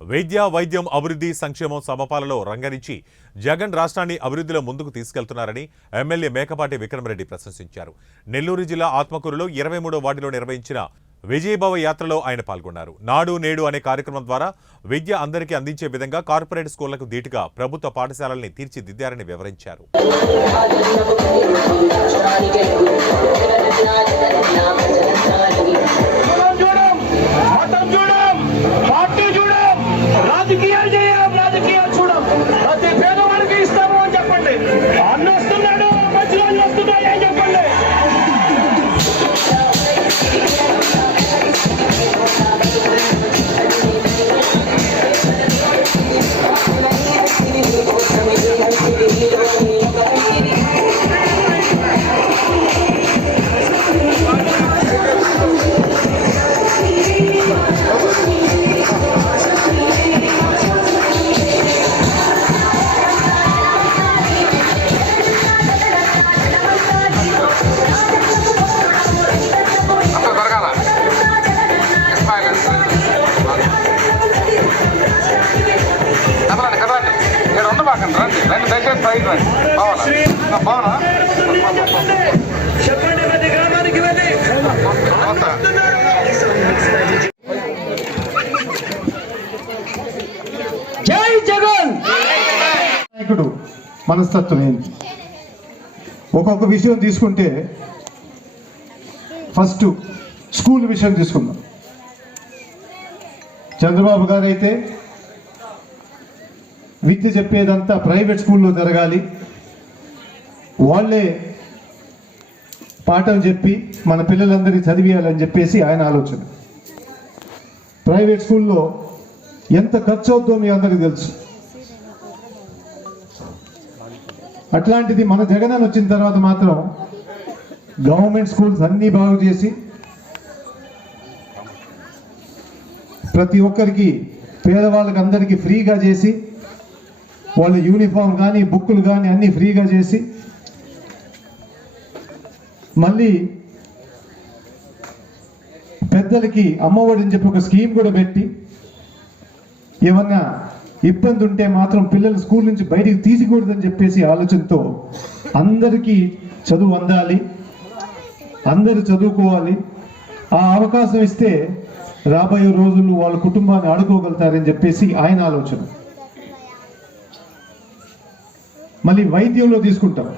వైద్య వైద్యం అభివృద్ధి సంక్షేమం సమపాలలో రంగరించి జగన్ రాష్ట్రాన్ని అభివృద్ధిలో ముందుకు తీసుకెళ్తున్నారని ఎమ్మెల్యే మేకపాటి విక్రమరెడ్డి ప్రశంసించారు. నెల్లూరు జిల్లా ఆత్మకూరులో ఇరవై మూడో వార్డులో నిర్వహించిన విజయభవ యాత్రలో ఆయన పాల్గొన్నారు. నాడు నేడు అనే కార్యక్రమం ద్వారా విద్య అందరికీ అందించే విధంగా కార్పొరేట్ స్కూళ్ళకు ధీటుగా ప్రభుత్వ పాఠశాలల్ని తీర్చిదిద్దారని వివరించారు. రండి రండి దయచేసి రండి జై జగన్! నాయకుడు మనస్తత్వం ఏంటి? ఒక్కొక్క విషయం తీసుకుంటే ఫస్ట్ స్కూల్ విషయం తీసుకుందాం. చంద్రబాబు గారు అయితే విద్య చెప్పేదంతా ప్రైవేట్ స్కూల్లో జరగాలి. వాళ్ళే పాఠం చెప్పి మన పిల్లలందరికీ చదివేయాలని చెప్పేసి ఆయన ఆలోచన. ప్రైవేట్ స్కూల్లో ఎంత ఖర్చు అవుతుందో మీ అందరికీ తెలుసు. అట్లాంటిది మన జగనన్న వచ్చిన తర్వాత మాత్రం గవర్నమెంట్ స్కూల్స్ అన్నీ బాగు చేసి ప్రతి ఒక్కరికి పేదవాళ్ళకి అందరికీ ఫ్రీగా చేసి వాళ్ళ యూనిఫామ్ కానీ బుక్కులు కానీ అన్నీ ఫ్రీగా చేసి మళ్ళీ పెద్దలకి అమ్మఒడి అని చెప్పి ఒక స్కీమ్ కూడా పెట్టి ఏమన్నా ఇబ్బంది ఉంటే మాత్రం పిల్లలు స్కూల్ నుంచి బయటికి తీసికూడదని చెప్పేసి ఆలోచనతో అందరికీ చదువు అందాలి అందరూ చదువుకోవాలి. ఆ అవకాశం ఇస్తే రాబోయే రోజులు వాళ్ళ కుటుంబాన్ని ఆడుకోగలుగుతారని చెప్పేసి ఆయన ఆలోచన. మళ్ళీ వైద్యంలో తీసుకుంటాం